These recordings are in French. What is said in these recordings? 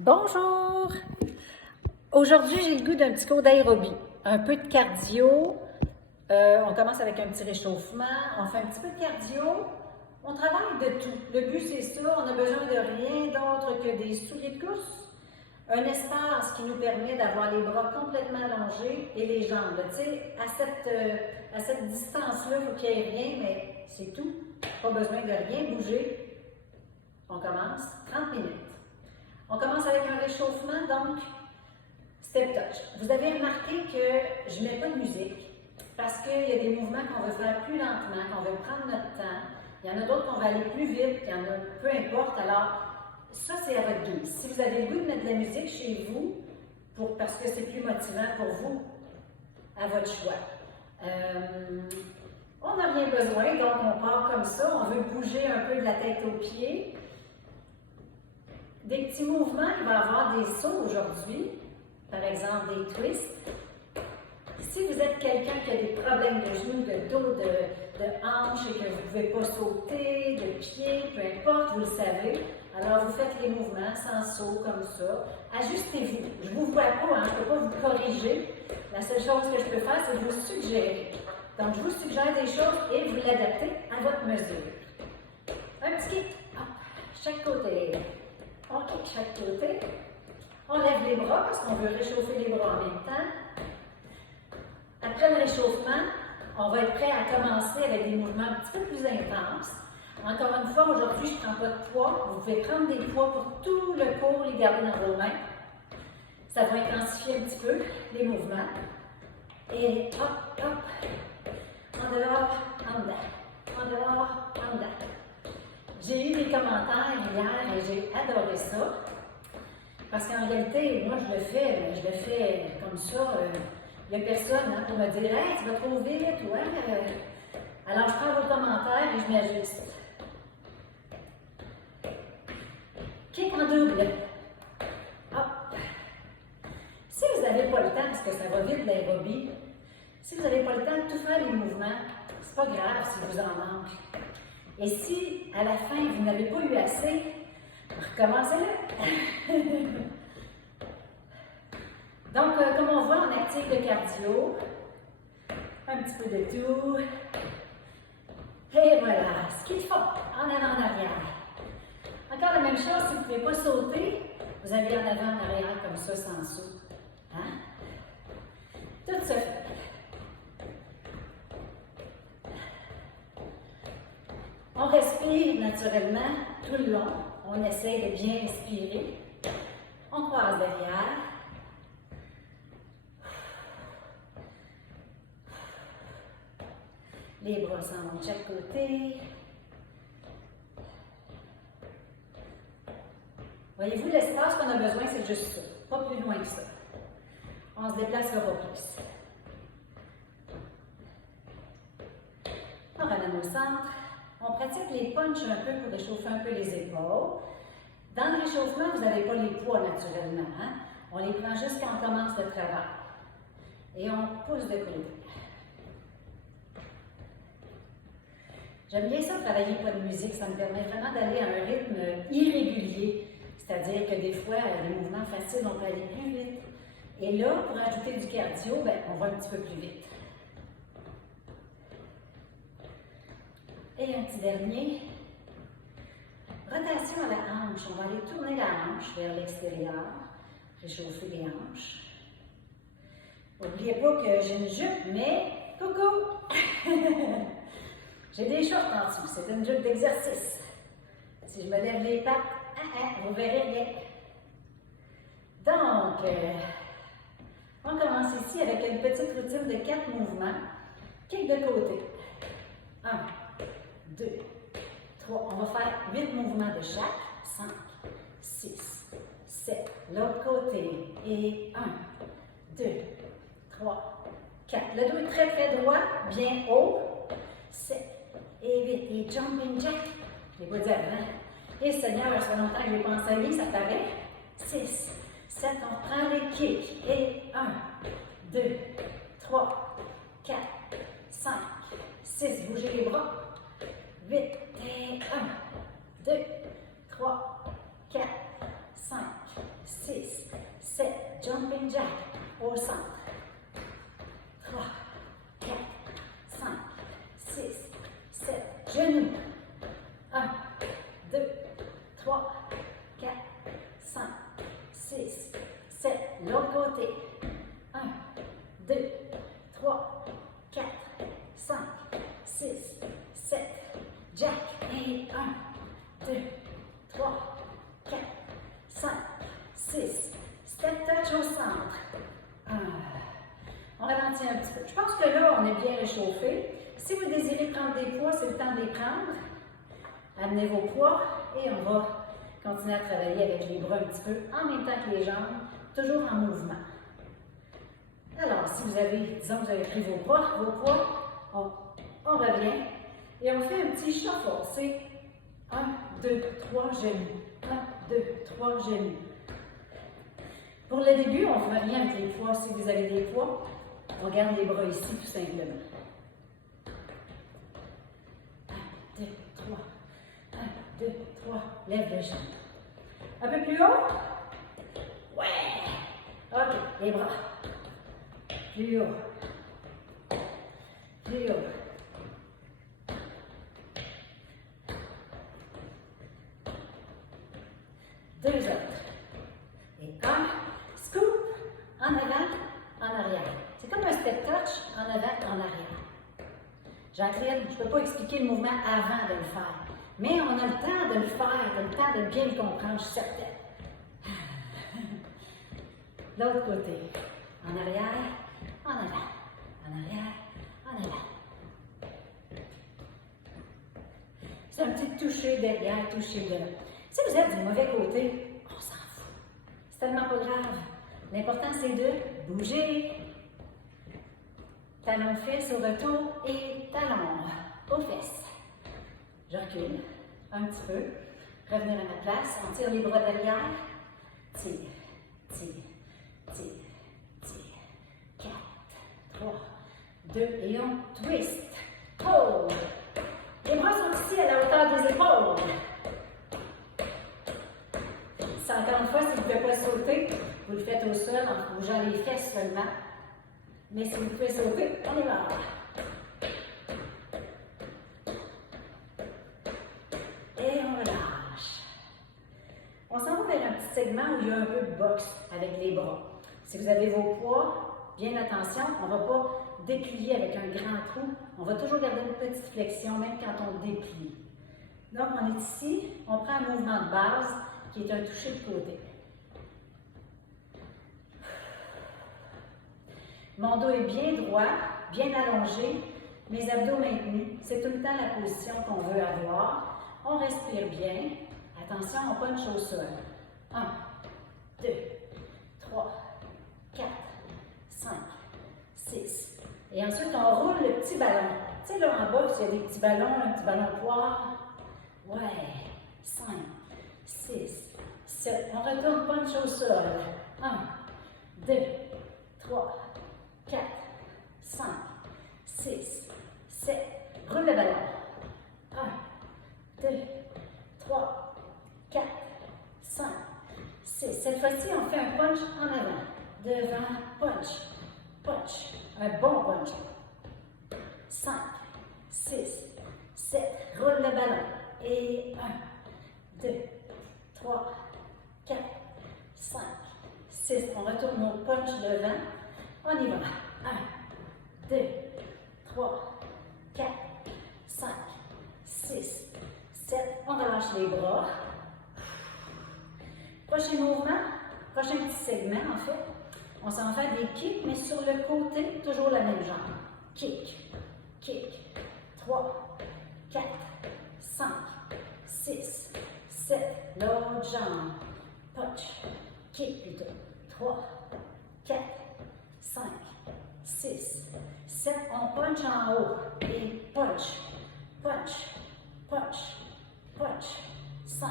Bonjour! Aujourd'hui, j'ai le goût d'un petit cours d'aérobie, un peu de cardio. On commence avec un petit réchauffement, on fait un petit peu de cardio. On travaille de tout. Le but, c'est ça, on a besoin de rien d'autre que des souliers de course, un espace qui nous permet d'avoir les bras complètement allongés et les jambes. Tu sais, à cette distance-là, il faut qu'il n'y ait rien, mais c'est tout. Pas besoin de rien bouger. On commence 30 minutes. On commence avec un réchauffement, donc step touch. Vous avez remarqué que je ne mets pas de musique parce qu'il y a des mouvements qu'on veut faire plus lentement, qu'on veut prendre notre temps. Il y en a d'autres qu'on va aller plus vite, il y en a peu importe. Alors, ça, c'est à votre guise. Si vous avez le goût de mettre de la musique chez vous, parce que c'est plus motivant pour vous, à votre choix. On n'a rien besoin, donc on part comme ça. On veut bouger un peu de la tête aux pieds. Des petits mouvements, il va y avoir des sauts aujourd'hui, par exemple des twists. Si vous êtes quelqu'un qui a des problèmes de genoux, de dos, de hanches et que vous ne pouvez pas sauter, de pieds, peu importe, vous le savez, alors vous faites les mouvements sans saut comme ça. Ajustez-vous. Je ne vous vois pas, je ne peux pas vous corriger. La seule chose que je peux faire, c'est vous suggérer. Donc, je vous suggère des choses et vous l'adaptez à votre mesure. Un petit kick, chaque côté. On kick chaque côté. On lève les bras parce qu'on veut réchauffer les bras en même temps. Après le réchauffement, on va être prêt à commencer avec des mouvements un petit peu plus intenses. Encore une fois, aujourd'hui, je ne prends pas de poids. Vous pouvez prendre des poids pour tout le cours, les garder dans vos mains. Ça va intensifier un petit peu les mouvements. Et hop, hop, en dehors, en dedans. En dehors, en dedans. J'ai eu des commentaires hier et j'ai adoré ça. Parce qu'en réalité, moi, je le fais comme ça. Il n'y a personne pour me dire « Hey, tu vas trop vite, ouais. » Alors, je prends vos commentaires et je m'ajuste. Kick en double. Hop. Si vous n'avez pas le temps, parce que ça va vite l'aérobie, si vous n'avez pas le temps de tout faire les mouvements, c'est pas grave si vous en manque. Et si, à la fin, vous n'avez pas eu assez, recommencez-le. Donc, comme on voit, on active le cardio. Un petit peu de tout. Et voilà, ce qu'il faut, en avant, en arrière. Encore la même chose, si vous ne pouvez pas sauter, vous allez en avant, en arrière, comme ça, sans saut. Hein? Tout se fait. On respire naturellement tout le long. On essaie de bien respirer. On croise derrière. Les bras s'en vont de chaque côté. Voyez-vous, l'espace qu'on a besoin, c'est juste ça. Pas plus loin que ça. On se déplacera pas plus. On ramène au centre. On pratique les punches un peu pour réchauffer un peu les épaules. Dans le réchauffement, vous n'avez pas les poids naturellement. Hein? On les prend juste quand on commence le travail. Et on pousse de côté. J'aime bien ça, travailler pas de musique. Ça me permet vraiment d'aller à un rythme irrégulier. C'est-à-dire que des fois, les mouvements faciles, on peut aller plus vite. Et là, pour ajouter du cardio, on va un petit peu plus vite. Et un petit dernier. Rotation à la hanche. On va aller tourner la hanche vers l'extérieur. Réchauffer les hanches. N'oubliez pas que j'ai une jupe, mais coucou! J'ai des shorts en dessous. C'est une jupe d'exercice. Si je me lève les pattes, vous verrez rien. Donc, on commence ici avec une petite routine de 4 mouvements. Kick de côté. 1, 2, 3. On va faire 8 mouvements de chaque. 5, 6, 7. L'autre côté. Et 1, 2, 3, 4. Le dos est très très droit, bien haut. 7 et 8. Et jumping jack. Je ne l'ai pas dit avant. Et Seigneur, ça fait longtemps que je n'ai pas enseigné, ça paraît. 6, 7. On prend les kicks. Et 1, 2, 3, 4, 5, 6. Bougez les bras. 8 et 1, 2, 3, 4, 5, jumping jack au centre. 3, 4, 5, 6, 7, genoux. 1, 2, 3, 4, 5, 6, 7, l'autre côté. 1, 2, 3, 4, 5, 6, 7, jack. Et 1, 2, 3, 4, 5, 6, step touch au centre. On ralentit un petit peu. Je pense que là, on est bien réchauffé. Si vous désirez prendre des poids, c'est le temps de les prendre. Amenez vos poids et on va continuer à travailler avec les bras un petit peu en même temps que les jambes, toujours en mouvement. Alors, si vous avez, disons que vous avez pris vos poids, on revient et on fait un petit shuffle. C'est 1, 2, 3 genoux. 1, 2, 3 genoux. Pour le début, on ne fera rien avec les poids. Si vous avez des poids, on garde les bras ici tout simplement. 1, 2, 3. 1, 2, 3. Lève le genou. Un peu plus haut. Ouais. OK. Les bras. Plus haut. Plus haut. Deux autres. Et un. Scoop. En avant, en arrière. C'est comme un step touch en avant, en arrière. Jacqueline, je ne peux pas expliquer le mouvement avant de le faire. Mais on a le temps de le faire, on a le temps de bien le comprendre, je suis certaine. L'autre côté. En arrière, en avant. En arrière, en avant. C'est un petit toucher derrière, toucher devant. Si vous êtes du mauvais côté, on s'en fout. C'est tellement pas grave. L'important, c'est de bouger. Talon fesse au retour et talon aux fesses. Je recule un petit peu. Revenir à ma place. On tire les bras derrière. Tire, tire, tire, tire. 4, 3, 2 et on twist. Hold. Les bras sont ici à la hauteur des épaules. Ça, encore une fois, si vous ne pouvez pas sauter, vous le faites au sol en bougeant les fesses seulement. Mais si vous pouvez sauter, on y va. Et on relâche. On s'en va vers un petit segment où il y a un peu de boxe avec les bras. Si vous avez vos poids, bien attention, on ne va pas déplier avec un grand trou. On va toujours garder une petite flexion, même quand on déplie. Donc, on est ici, on prend un mouvement de base qui est un toucher de côté. Mon dos est bien droit, bien allongé, mes abdos maintenus. C'est tout le temps la position qu'on veut avoir. On respire bien. Attention, on punch au sol. 1, 2, 3, 4, 5, 6. Et ensuite, on roule le petit ballon. Tu sais, là en bas, il y a des petits ballons, un petit ballon poire. Ouais. 5, 6, 7. On retourne punch au sol. 1, 2, 3, 4, 5, 6, 7. Roule le ballon. 1, 2, 3, 4, 5, 6. Cette fois-ci, on fait un punch en avant. Devant, punch, punch. Un bon punch. 5, 6, 7. Roule le ballon. Et 1, 2, 3, 4, 5, 6. On retourne au punch devant. On y va. 1, 2, 3, 4, 5, 6, 7. On relâche les bras. Prochain mouvement, prochain petit segment en fait. On s'en fait des kicks, mais sur le côté, toujours la même jambe. Kick, kick. 3, 4, 5, 6, 7. L'autre jambe. Punch, kick plutôt. 3, 4, 5, 6, 7. On punch en haut. Et punch, punch, punch, punch. 5,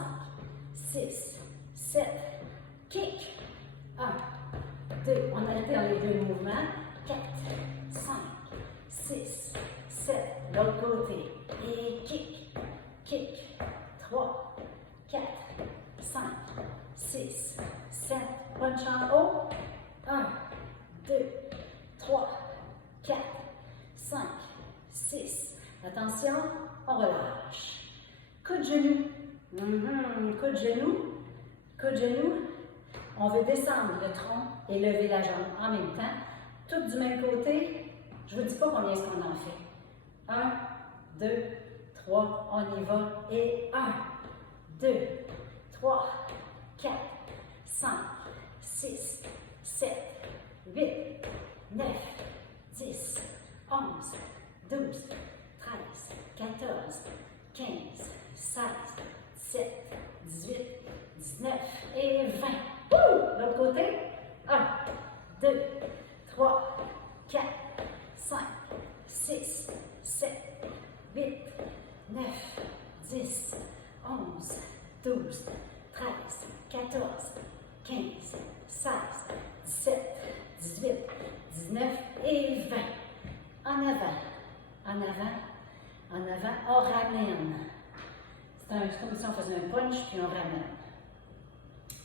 6, 7. Kick. 1, 2. On alterne les deux mouvements. 4, 5, 6, 7. L'autre côté. Et kick, kick. 3, 4, 5, 6, 7. Punch en haut. genou. Coup de genou, coup de genou. On veut descendre le tronc et lever la jambe en même temps. Tout du même côté. Je ne vous dis pas combien est-ce qu'on en fait. 1, 2, 3, on y va. Et 1, 2, 3, 4, 5, 6, 7, 8, 9, 10, 11, 12, 13, 14, 15, 16, 17, 18, 19 et 20. L'autre côté. 1, 2, 3, 4, 5, 6, 7, 8, 9, 10, 11, 12, 13, 14, 15, 16, 17, 18, 19 et 20. En avant, en avant, en avant, on ramène. C'est comme si on faisait un punch puis on ramène.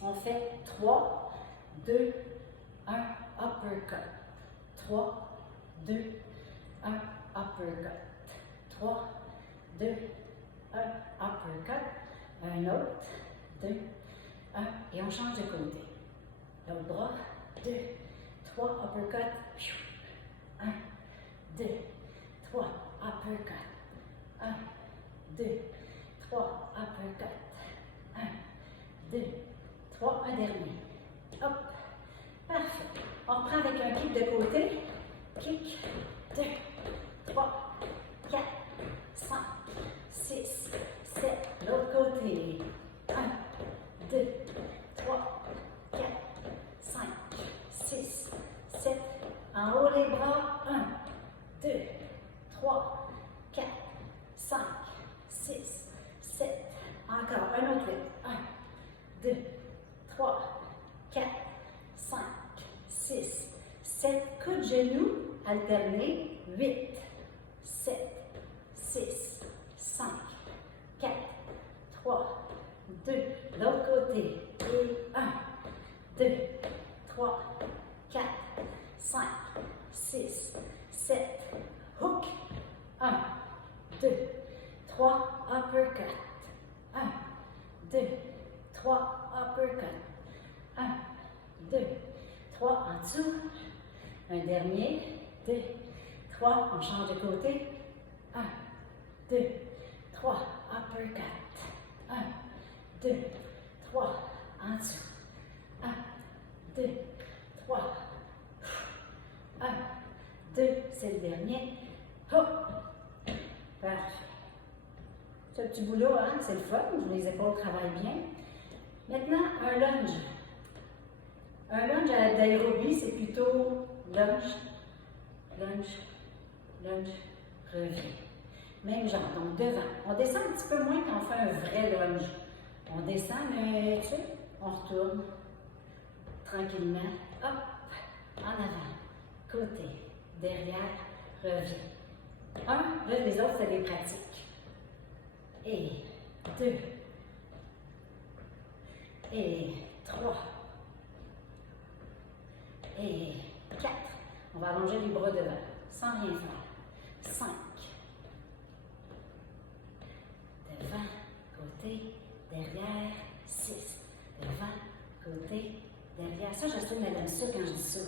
On fait 3, 2, 1, uppercut. 3, 2, 1, uppercut. 3, 2, 1, uppercut. Un autre, 2, 1, et on change de côté. L'autre bras, 2, 3, uppercut. 1, 2, 3, uppercut. 1, 2, 3, uppercut. 1, 2, 3, un dernier. Hop. Parfait. On reprend avec un kick de côté. Kick. 2, 3, 4, 5, 6, 7. L'autre côté. 1, 2, 3, 4, 5, 6, 7. En haut les bras. 1, 2, 3, 4, 5, 6, 7. Encore. Un autre rythme. 1, 2, 3, 4, 5, 6, 7. Coup de genou, alterné. 8, 7, 6, 5, 4, 3, 2. L'autre côté. Et 1, 2, 3, 4, 5, 6, 7. Hook. 1, 2, 3, uppercut. 1, 2, 3, uppercut. 1, 2, 3, en dessous. Un dernier. 2, 3, on change de côté. 1, 2, 3, uppercut. 1, 2, 3, en dessous. 1, 2, 3. 1, 2, c'est le dernier. Hop! Parfait. Ce petit bout-là, hein, c'est le fun. Les épaules travaillent bien. Maintenant, un lunge. Un lunge d'aérobie, c'est plutôt lunge, lunge, lunge, revient. Même genre, donc devant. On descend un petit peu moins quand on fait un vrai lunge. On descend, mais tu sais, on retourne tranquillement. Hop, en avant, côté, derrière, revient. Un, là, les autres, c'est des pratiques. Et 2, et 3, et 4. On va allonger les bras devant, sans rien faire. 5. Devant, côté, derrière, 6. Devant, côté, derrière. Ça, Jocelyne, elle aime ça quand je dis ça.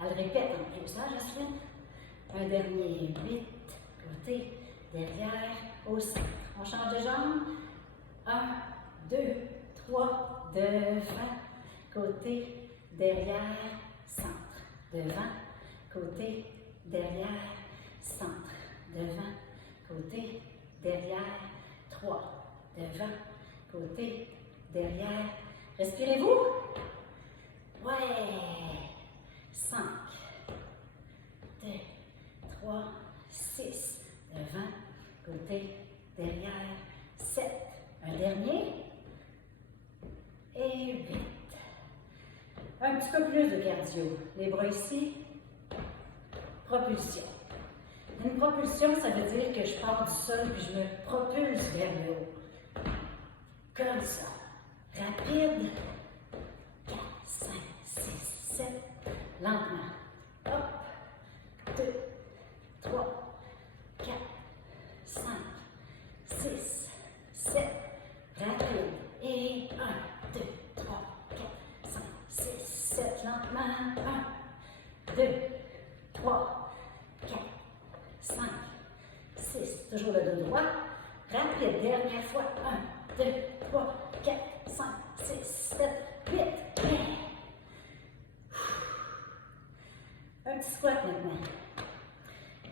Elle répète en plus. Hein, Jocelyne? Un dernier, 8. Côté, derrière, au centre. On change de jambe. 1, 2, 3. Devant, côté, derrière, centre. Devant, côté, derrière, centre. Devant, côté, derrière, 3. Devant, côté, derrière. Respirez-vous? Ouais. 5, 2, 3, 6. Devant, côté, derrière, 7. Un dernier. Et 8. Un petit peu plus de cardio. Les bras ici. Propulsion. Une propulsion, ça veut dire que je pars du sol puis je me propulse vers le haut. Comme ça. Rapide. 4, 5, 6, 7. Lentement. Hop. 2, 3, 4, 5, 6, 7.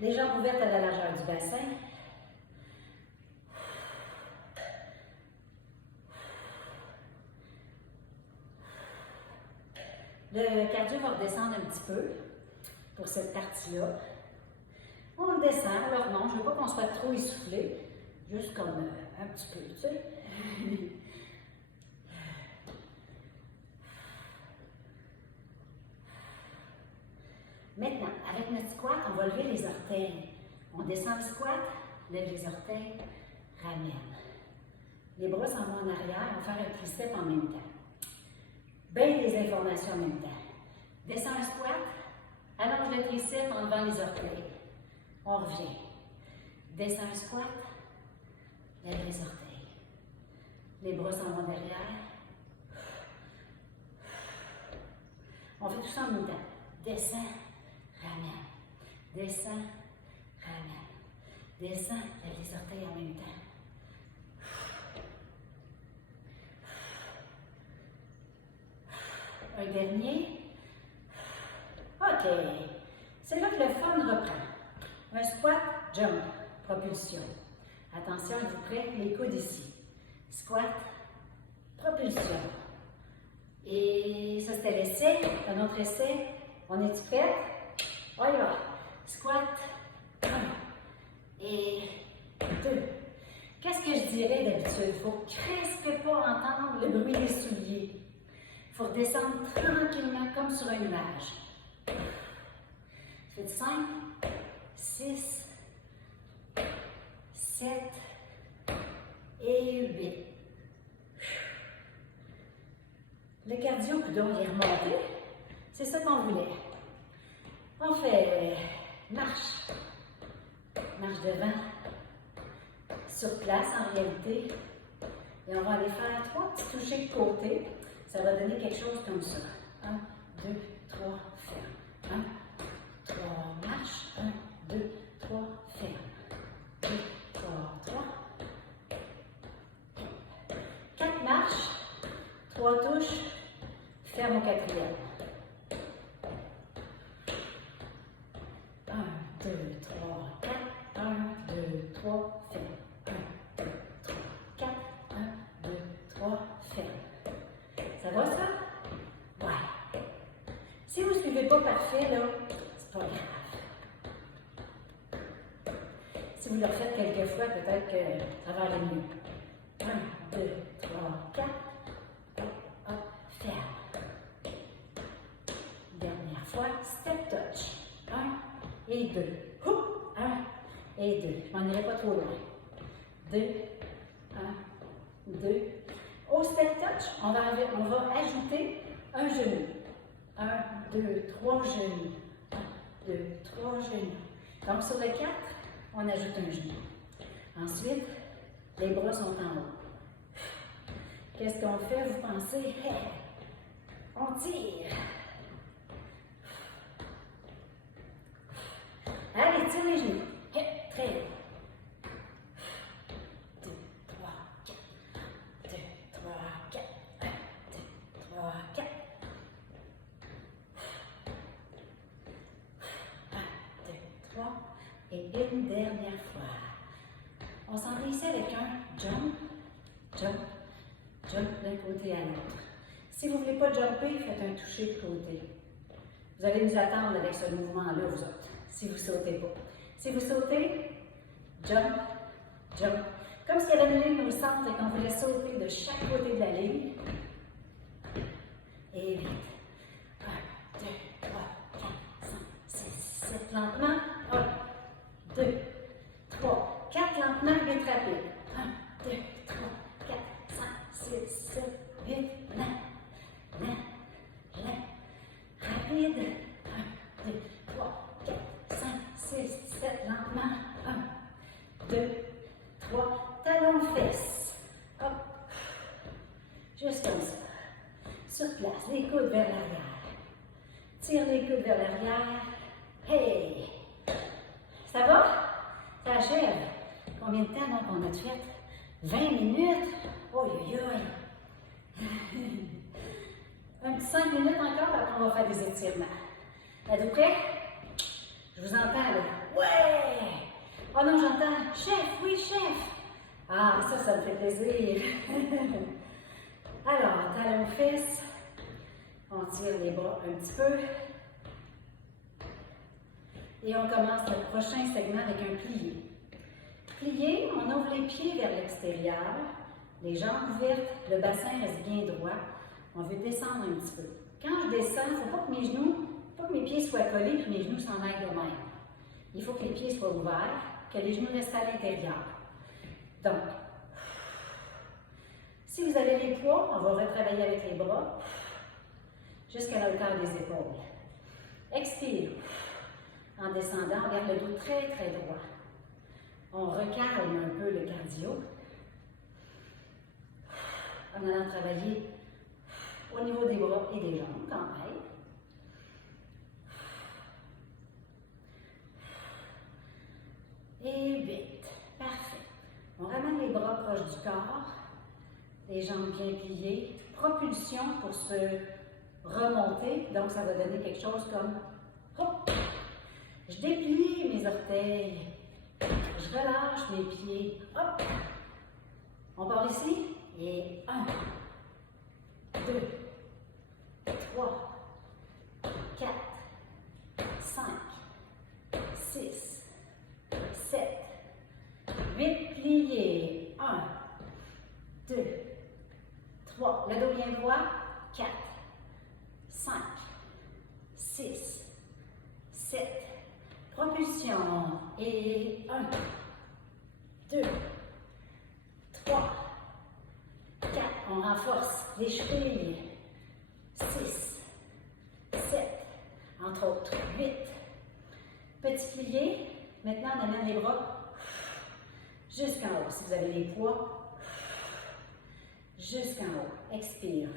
Les jambes ouvertes à la largeur du bassin. Le cardio va redescendre un petit peu pour cette partie-là. On le descend, on le remonte. Je ne veux pas qu'on soit trop essoufflé, juste comme un petit peu, tu sais. Maintenant, avec notre squat, on va lever les orteils. On descend le squat, lève les orteils, ramène. Les bras s'en vont en arrière, on va faire un tricep en même temps. Bien des informations en même temps. Descends le squat, allonge le tricep en levant les orteils. On revient. Descends le squat, lève les orteils. Les bras s'en vont derrière. On fait tout ça en même temps. Descends, ramène. Descends, ramène. Descends, lève les orteils en même temps. Un dernier. OK. C'est là que le fun reprend. Un squat, jump, propulsion. Attention, êtes-vous prêts? Les coudes ici. Squat, propulsion. Et ça, c'était l'essai. Un autre essai. On est-tu prêts? On y va. Squat, 1 et 2. Qu'est-ce que je dirais d'habitude? Il ne faut presque pas entendre le bruit des souliers. Il faut redescendre tranquillement comme sur un nuage. Faites 5, 6, 7 et 8. Le cardio, coudonc, il est remonté. C'est ça qu'on voulait. On fait marche. Marche devant. Sur place, en réalité. Et on va aller faire 3 petits touchés de côté. Ça va donner quelque chose comme ça. 1, 2, 3, ferme. 1, 3, marche. 1, 2, 3, ferme. 2, 3, 3. 4 marches. 3 touches. Ferme au 4e. 1, 2, 3, 4. 1, 2, 3, ferme. 1, 2, 3, 4. 1, 2, 3, ferme. Ça va, ça? Ouais. Si vous ne suivez pas parfait, là, c'est pas grave. Si vous le refaites quelques fois, peut-être que ça va aller mieux. 1, 2, 3, 4. Hop, ferme. Dernière fois, step touch. 1 et 2. 1 et 2. Je m'en irai pas trop loin. 2, 1, 2. Au step touch, on va ajouter un genou. 1, 2, 3 genoux. 1, 2, 3 genoux. Donc sur le 4, on ajoute un genou. Ensuite, les bras sont en haut. Qu'est-ce qu'on fait, vous pensez? Hey, on tire. Allez, tire les genoux. Hey, très haut. 2, 3, 4. 2, 3, 4. 1, 2, 3, 4. 1, 2, 3. Et une dernière fois. On s'en va ici avec un jump, jump, jump d'un côté à l'autre. Si vous ne voulez pas jumper, faites un toucher de côté. Vous allez nous attendre avec ce mouvement-là, vous autres, si vous ne sautez pas. Si vous sautez, jump, jump. Comme s'il y avait une ligne au centre et qu'on voulait sauter de chaque côté de la ligne. Et vite. 1, 2, 3, 4, 5, 6, 7. Lentement. 1, 2, 3, 4. Lentement, vite, rapide. 1, 2, 3, 4, 5, 6, 7, 8. Lent, lent, lent. Rapide. 1, 2, 3, 4, 5, 6, 7. Lentement. 1, 2, 3. Talons fesses. Hop. Juste comme ça. Sur place, les coudes vers l'arrière. Tire les coudes vers l'arrière. Hey! Ça va? Ça achève. Combien de temps donc on a fait? 20 minutes? Oh, yo, yo. Un petit 5 minutes encore, après on va faire des étirements. Êtes-vous prêts? Je vous entends là. Ouais! Oh non, j'entends, chef, oui, chef! Ah, ça me fait plaisir. Alors, talons fesses, on tire les bras un petit peu. Et on commence le prochain segment avec un plié. Plié, on ouvre les pieds vers l'extérieur, les jambes ouvertes, le bassin reste bien droit. On veut descendre un petit peu. Quand je descends, il ne faut pas que mes pieds soient collés et que mes genoux s'en aillent de même. Il faut que les pieds soient ouverts, que les genoux restent à l'intérieur. Donc, si vous avez les poids, on va retravailler avec les bras jusqu'à la hauteur des épaules. Expire. En descendant, on garde le dos très, très droit. On recalme un peu le cardio. En allant travailler au niveau des bras et des jambes quand même. Et 8. Parfait. On ramène les bras proches du corps, les jambes bien pliées. Propulsion pour se remonter. Donc, ça va donner quelque chose comme hop. Je déplie mes orteils. Je relâche mes pieds. Hop. On part ici. Et 1, 2, 3, 4, 5, 6, 7, 8 pliés. 1, 2, 3. Le dos bien droit. 4, 5, 6, 7. Propulsion. Et 1, 2, 3, 4. On renforce les chevilles. 6, 7. Entre autres. 8. Petit plié. Maintenant, on amène les bras jusqu'en haut. Si vous avez les poids, jusqu'en haut. Expire.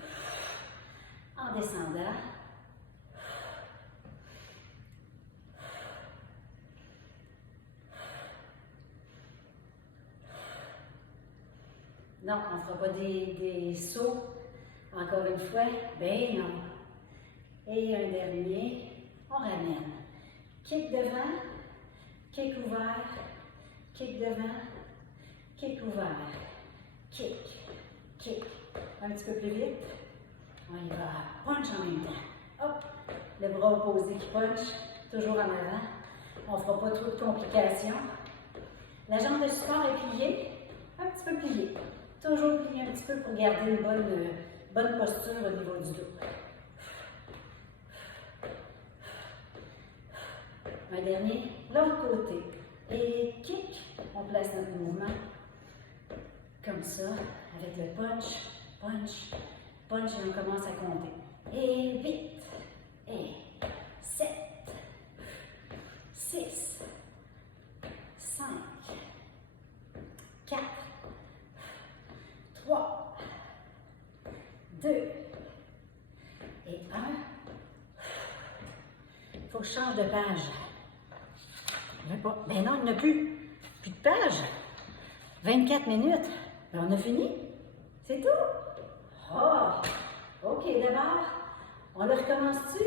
En descendant. Non, on ne fera pas des sauts. Encore une fois, ben non. Et un dernier, on ramène. Kick devant, kick ouvert, kick devant, kick ouvert, kick, kick. Un petit peu plus vite. On y va. Punch en même temps. Hop, le bras opposé qui punch, toujours en avant. On ne fera pas trop de complications. La jambe de support est pliée, un petit peu pliée. Toujours plier un petit peu pour garder une bonne posture au niveau du dos. Un dernier, l'autre côté. Et kick, on place notre mouvement comme ça, avec le punch, punch, punch, et on commence à compter. Et 8, et 7, 6, 5, 4, 3, 2 et 1. Il faut que je change de page. Ben non, il n'y en a plus. Plus de page. 24 minutes. Ben on a fini. C'est tout. Oh, OK, d'abord, on le recommence-tu?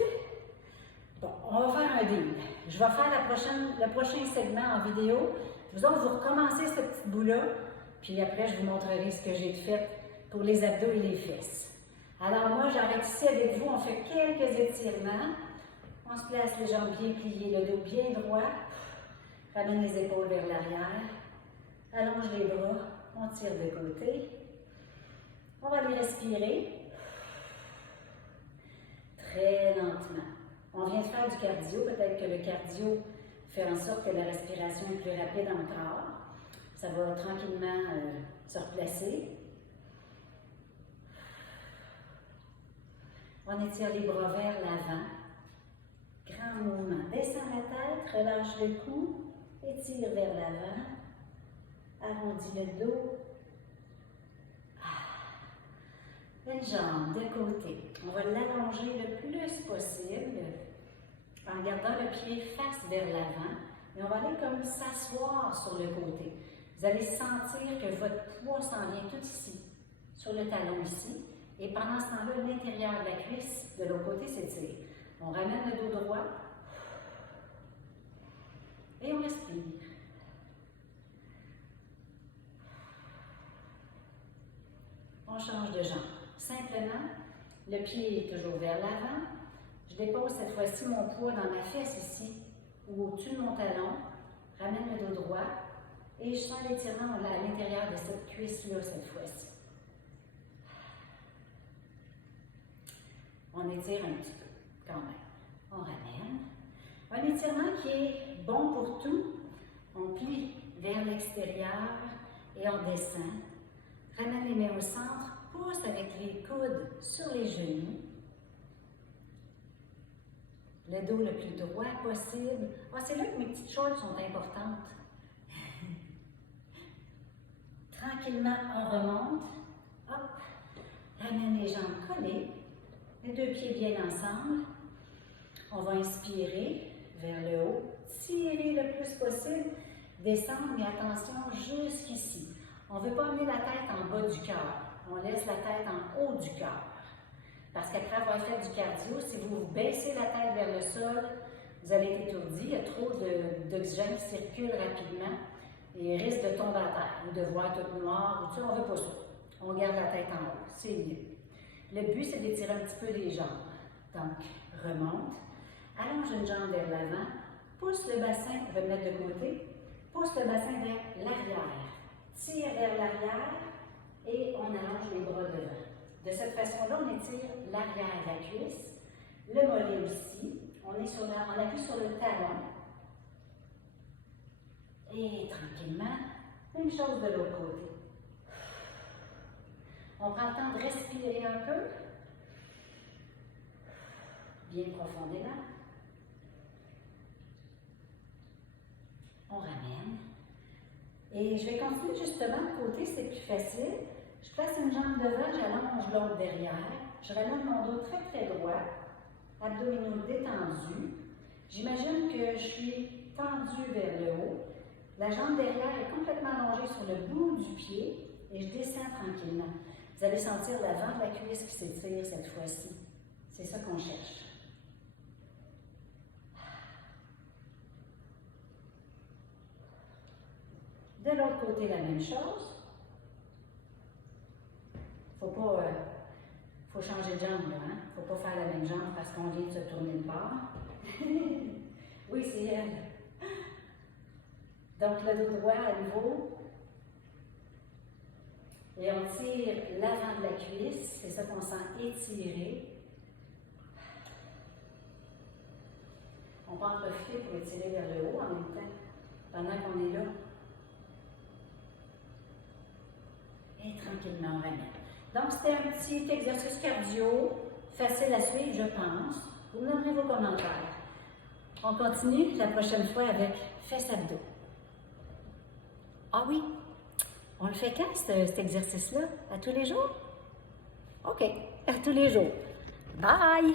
Bon, on va faire un deal. Je vais faire le prochain segment en vidéo. Vous autres, vous recommencez ce petit bout-là. Puis après, je vous montrerai ce que j'ai fait pour les abdos et les fesses. Alors moi, j'arrête ici avec vous. On fait quelques étirements. On se place les jambes bien pliées, le dos bien droit. Ramène les épaules vers l'arrière. Allonge les bras. On tire de côté. On va aller respirer. Très lentement. On vient de faire du cardio. Peut-être que le cardio fait en sorte que la respiration est plus rapide encore. Ça va tranquillement se replacer. On étire les bras vers l'avant. Grand mouvement. Descends la tête, relâche le cou, étire vers l'avant. Arrondis le dos. Une jambe de côté. On va l'allonger le plus possible en gardant le pied face vers l'avant. Et on va aller comme s'asseoir sur le côté. Vous allez sentir que votre poids s'en vient tout ici, sur le talon ici. Et pendant ce temps-là, l'intérieur de la cuisse, de l'autre côté, s'étire. On ramène le dos droit. Et on respire. On change de jambe. Simplement, le pied est toujours vers l'avant. Je dépose cette fois-ci mon poids dans ma fesse ici, ou au-dessus de mon talon. Ramène le dos droit. Et je sens l'étirement à l'intérieur de cette cuisse-là cette fois-ci. On étire un petit peu, quand même. On ramène. Un étirement qui est bon pour tout. On plie vers l'extérieur et on descend. Ramène les mains au centre. Pousse avec les coudes sur les genoux. Le dos le plus droit possible. Ah, c'est là que mes petites shorts sont importantes. Tranquillement, on remonte. Hop. Ramène les jambes collées. Les deux pieds bien ensemble. On va inspirer vers le haut. Tirer le plus possible. Descendre, mais attention, jusqu'ici. On ne veut pas amener la tête en bas du cœur. On laisse la tête en haut du cœur. Parce qu'après avoir fait du cardio, si vous baissez la tête vers le sol, vous allez être étourdi. Il y a trop d'oxygène qui circule rapidement et risque de tomber à terre ou de voir tout noir. On ne veut pas ça. On garde la tête en haut. C'est mieux. Le but, c'est d'étirer un petit peu les jambes. Donc, remonte. Allonge une jambe vers l'avant. Pousse le bassin, on va le mettre de côté. Pousse le bassin vers l'arrière. Tire vers l'arrière et on allonge les bras devant. De cette façon-là, on étire l'arrière de la cuisse, le mollet aussi. On appuie sur le talon. Et tranquillement, même chose de l'autre côté. On prend le temps de respirer un peu, bien profondément. On ramène. Et je vais continuer justement de côté, c'est plus facile. Je place une jambe devant, j'allonge l'autre derrière. Je ramène mon dos très très droit, abdominaux détendus. J'imagine que je suis tendue vers le haut. La jambe derrière est complètement allongée sur le bout du pied et je descends tranquillement. Vous allez sentir l'avant de la cuisse qui s'étire cette fois-ci. C'est ça qu'on cherche. De l'autre côté, la même chose. Faut changer de jambe, là, hein? Faut pas faire la même jambe parce qu'on vient de se tourner de bord. Oui, c'est elle. Donc, le dos droit à nouveau. Et on tire l'avant de la cuisse. C'est ça qu'on sent étirer. On peut en profiter pour étirer vers le haut en même temps, pendant qu'on est là. Et tranquillement, on ramène. Donc, c'était un petit exercice cardio, facile à suivre, je pense. Vous me donnerez vos commentaires. On continue la prochaine fois avec fesses abdos. Ah oui, on le fait quand, cet exercice-là? À tous les jours? OK, à tous les jours. Bye!